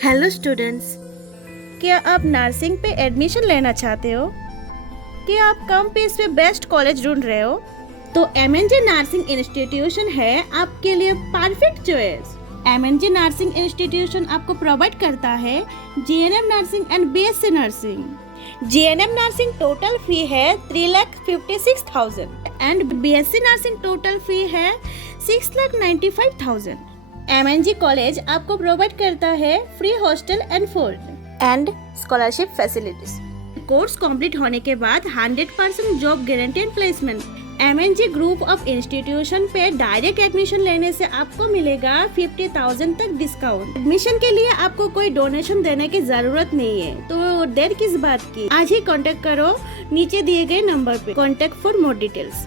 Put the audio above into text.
Hello students, क्या आप nursing पे एडमिशन लेना चाहते हो? क्या आप कम फीस पे बेस्ट कॉलेज ढूंढ रहे हो? तो एमएनजे नर्सिंग इंस्टीट्यूशन है आपके लिए perfect choice. MNJ nursing institution आपको प्रोवाइड करता है GNM nursing and BSc nursing. GNM nursing total fee है 3,56,000 and BSc nursing total fee है 6,95,000। एमएनजी कॉलेज आपको प्रोवाइड करता है free hostel and food and scholarship facilities. Course complete होने के बाद 100% job guarantee and placement. MNG group of institution पे direct admission लेने से आपको मिलेगा 50,000 तक डिस्काउंट। एडमिशन के लिए आपको कोई डोनेशन देने की जरूरत नहीं है, तो देर किस बात की, आज ही कांटेक्ट करो नीचे दिए गए नंबर पे। Contact for more details.